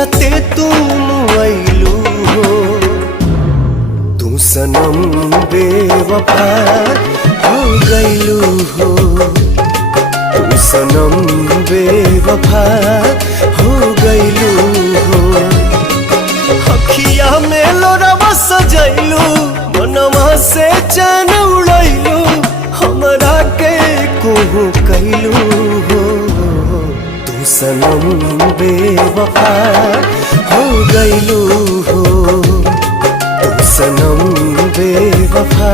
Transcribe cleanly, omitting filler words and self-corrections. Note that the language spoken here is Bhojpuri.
जियते तुम आइलू हो। तू सनम बेवफा हो गइलू हो। तू सनम बेवफा हो गइलू हो। अखिया में लोरवा सजैलू, मनवा से चैन उड़ैलू, हमरा के कोहू कैलू हो। तू सनम बेवफा हो गइलू हो। तू सनम बेवफा